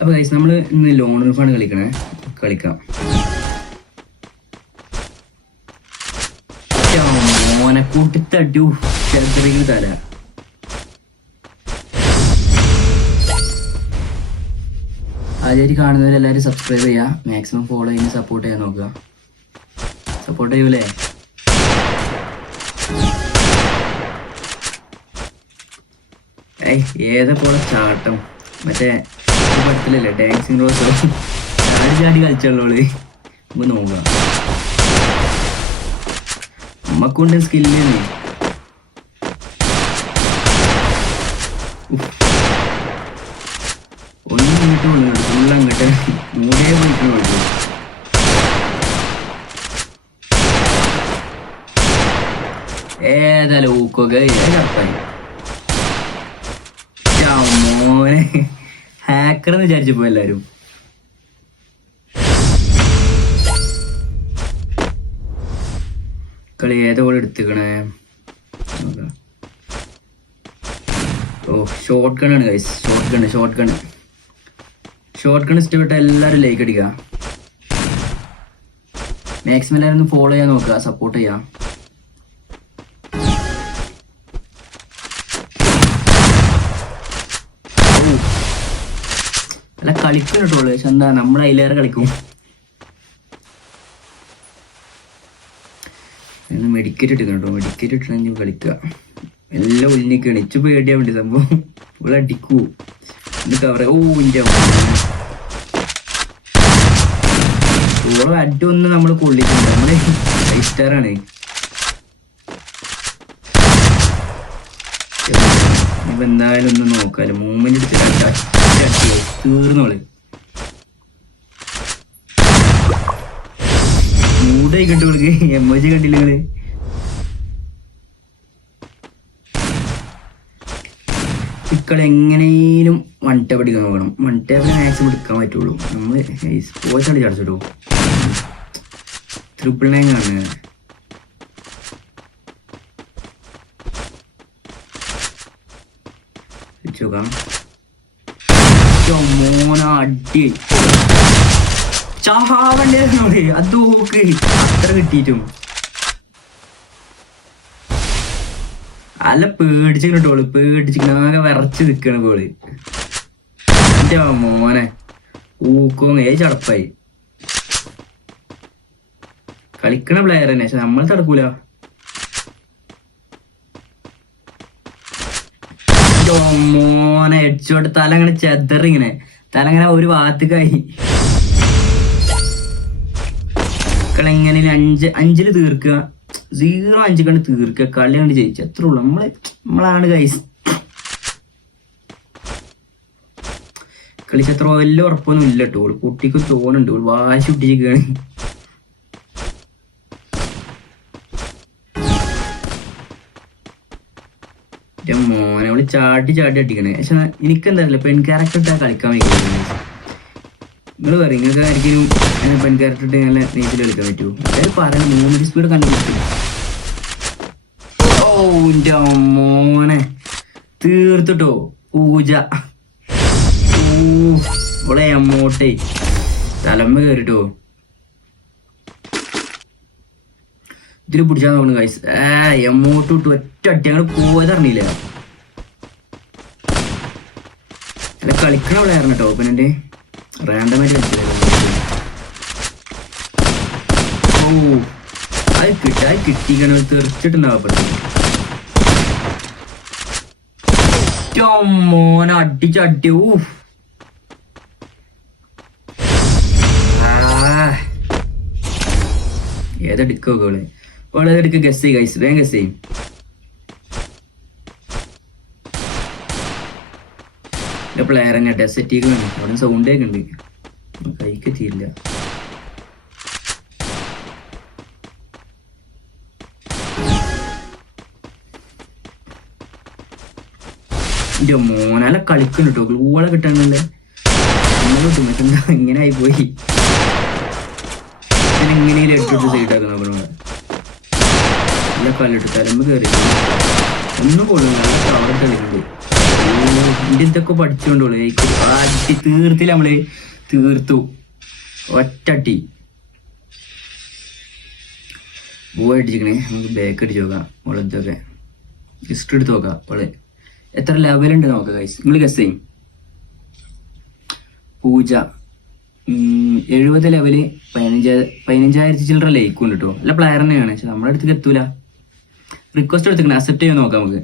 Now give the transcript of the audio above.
അപ്പോൾ ഗൈസ് നമ്മൾ ഇന്ന് ലോൺ ഉൾഫാണ് കളിക്കാം. മോനെ കൂട്ടിത്തട്ടു ചെറുതെറിയുന്ന തല. ആദ്യമായിട്ട് കാണുന്നവരെല്ലാവരും സബ്സ്ക്രൈബ് ചെയ്യുക, മാക്സിമം ഫോളോ ചെയ്യുന്ന സപ്പോർട്ട് ചെയ്യാൻ നോക്കുക. സപ്പോർട്ട് ചെയ്യൂലേ? ഏതാ പോലെ ചാട്ടം, മറ്റേ പടത്തിലല്ലേ ഡാൻസിങ് റോസോ, ചാടി കളിച്ചുള്ളോള്. നമുക്ക് നോക്കാം, നമ്മക്കൊണ്ട് സ്കില്ല്. ഒന്നും ഇങ്ങോട്ട് കൊള്ളുന്നുണ്ട്, ഫുള്ള് അങ്ങോട്ട് മൂടേ പോയിട്ടുള്ളൂ. ഏതായാലും ഊക്കൊക്കെ ചപ്പായി മോനെ ഹാക്കർ എന്ന് വിചാരിച്ചപ്പോ എല്ലാരും. കളി ഏതോ എടുത്തിക്കണേ. ഓ ഷോർട്ട് ഗണ്ണാണ് ഗൈസ്, ഷോർട്ട് ഗൺ ഇഷ്ടപ്പെട്ട എല്ലാവരും ലൈക്ക് അടിക്കുക. മാക്സിമം എല്ലാവരും ഒന്ന് ഫോളോ ചെയ്യാൻ നോക്കുക, സപ്പോർട്ട് ചെയ്യാം. അല്ല കളിക്കും കേട്ടോളൂ, പക്ഷെ എന്താ നമ്മൾ അതിലേറെ കളിക്കും. മെഡിക്കറ്റ് ഇട്ട് കേട്ടോ, മെഡിക്കറ്റ് ഇട്ടാണെങ്കിൽ കളിക്കുക. എല്ലാം ഉള്ളിക്കാണ്, ഇച്ചു പേടിയാൻ വേണ്ടി സംഭവം. ഇവിടെ അടിക്കൂ കവറ. ഓ ഇന്റെ ഓളോ അഡൊന്നും നമ്മൾ കൊള്ളിക്കുന്നുണ്ട്, നമ്മള് 5 സ്റ്റാറാണ്. ഇപ്പൊ എന്തായാലും ഒന്നും നോക്കാലോ, മൂവ്മെന്റ് എടുത്തിട്ട് തീർന്നോള്. മൂടായി കിട്ടുകൾക്ക് എമോജി കണ്ടില്ല നിങ്ങള്. ഇക്കളെ എങ്ങനെയും 1 ടാപ്പ് അടിക്കാൻ നോക്കണം. 1 ടാപ്പിൽ മാക്സിമം എടുക്കാൻ പറ്റുള്ളൂ. നമ്മള് സ്പോർട്സ് അടി ചടച്ചിട്ടു 999 ആണ്. വെച്ചോക്കാം. മോന അടി ചാവണ്ടേനോട് അത് നോക്ക്, അത്ര കിട്ടിയിട്ടും അല്ല പേടിച്ച് കിട്ടോളൂ, ആകെ വിറച്ച് നിൽക്കണ പോള്. എന്റെ മോനെ ഊക്കോങ്ങ ചടപ്പായി. കളിക്കണ പ്ലെയർ തന്നെ, പക്ഷെ നമ്മൾ തടക്കൂല. മോനെ ഹെഡ്ഷോട്ട് തല അങ്ങനെ ചെതറിങ്ങനെ, തല അങ്ങനെ ഒരു ഭാഗത്തേക്കായി. എങ്ങനെ 5 തീർക്കുക, 0-5 കണ്ട് തീർക്കുക, കളി കണ്ട് ജയിച്ചു. അത്രേ ഉള്ളൂ. നമ്മളാണ് ഗൈസ്. കളിച്ചത്ര വലിയ ഉറപ്പൊന്നും ഇല്ല കേട്ടോ. കുട്ടിക്ക് തോന്നുന്നുണ്ട്, വാശി കുട്ടിച്ചിരിക്കുകയാണ്. മോനെ അവള് ചാടി അടിക്കണേ. പക്ഷെ എനിക്കെന്താ പെൺ ക്യാരക്ടർ ഇട്ടാ കളിക്കാൻ വയ്ക്കുന്നത്. നിങ്ങൾ പറയും നിങ്ങൾക്ക് ആയിരിക്കും പെൺ ക്യാരക്ടർ ഇട്ട് നല്ല നീറ്റിൽ കളിക്കാൻ പറ്റുമോ? അതായത് പറയാൻ മൂവ്മെന്റ് സ്പീഡ് കണ്ടുപിടിക്കും. ഓ എന്റെ മോനെ തീർത്തിട്ടോ പൂജ. ഓളെ എമ്മോട്ടെ തലമ്പ കയറിട്ടോ. ഇതിൽ പിടിച്ചാൽ തോന്നുന്നു ഗൈസ്. എമ്മോട്ട് ഇട്ടു ഒറ്റ അടി. ഞങ്ങൾ പോയതറിഞ്ഞില്ല. അല്ല കളിക്കണ പ്ലെയറിന് കേട്ടോ, ഓപ്പനന്റ് റാൻഡമായിട്ട് കളിച്ചില്ല. ഓ അത് കിട്ടിക്കണ തെറിച്ചിട്ടുണ്ടാവപ്പെട്ടു. മോനെ അടിച്ചടി. ഏതെടുക്കോളെ ഓളേതെടുക്ക ഗസ് ചെയ്യും ഗൈസ്, വേഗം ഗസ് ചെയ്യും. പ്ലെയർ തന്നെ ഡെസറ്റിക്ക് വേണം. അവിടെ സൗണ്ടൊക്കെ ഉണ്ട്, കൈക്ക് തീരില്ല. എന്റെ മോനാല കളിക്കുന്നു കേട്ടോ. ഗ്ലൂവളെ കിട്ടാനല്ലേ ഇങ്ങനെ ആയിപ്പോയി. എങ്ങനെയും എടുത്തിട്ട് സൈഡാക്കി നോക്കണം. നല്ല കല്ലിട്ട് തലമ്പ് കയറി ഒന്നും കൊള്ളുന്നു. നല്ല കവർ കളിക്കുന്നുണ്ട്. ഇതിന്റെ ഇതൊക്കെ പഠിച്ചോണ്ടോളൂ അടി തീർത്തില്ല നമ്മള് തീർത്തു ഒറ്റട്ടി അടിച്ചിക്കണേ. നമുക്ക് ബാക്ക് അടിച്ച് നോക്കാം ഓളെ ഇതൊക്കെ ഹിസ്റ്ററി എടുത്ത് നോക്കാം. ഓള് എത്ര ലെവലുണ്ട് നോക്കാം ഗൈസ്. നിങ്ങൾ ഗസ് ചെയ്യും. പൂജ 70 ലെവല് 15,000 ചില്ലറ ലൈക്കും ഉണ്ട് കേട്ടോ. നല്ല പ്ലെയർ തന്നെയാണ്. പക്ഷെ നമ്മുടെ അടുത്തേക്ക് എത്തൂല. റിക്വസ്റ്റ് എടുത്തിക്കണേ അക്സെപ്റ്റ് ചെയ്യാൻ നോക്കാം നമുക്ക്.